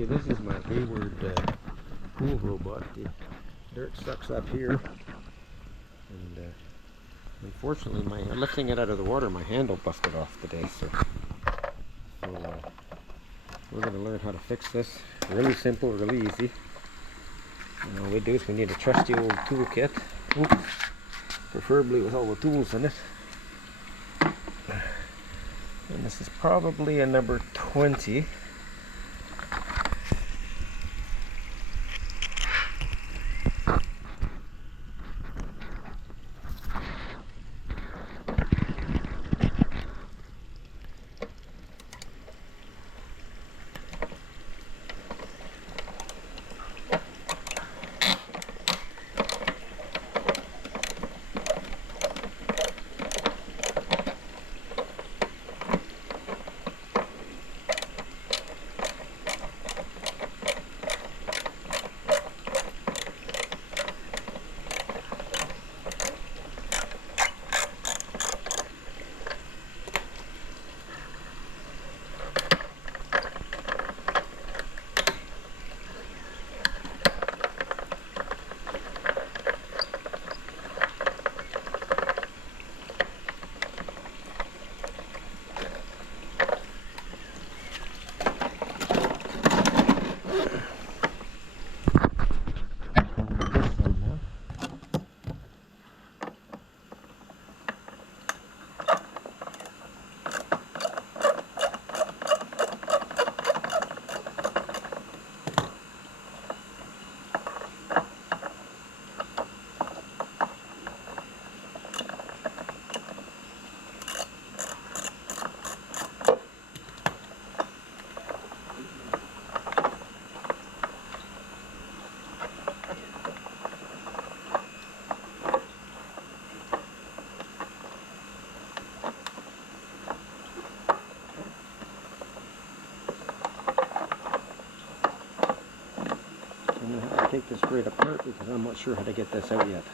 Okay, this is my Hayward pool robot. The dirt sucks up here, and unfortunately, lifting it out of the water, my handle busted off today. So we're going to learn how to fix this. Really simple, really easy. And all we do is we need a trusty old toolkit, preferably with all the tools in it. And this is probably a number 20. I'm going to have to take this right apart because I'm not sure how to get this out yet.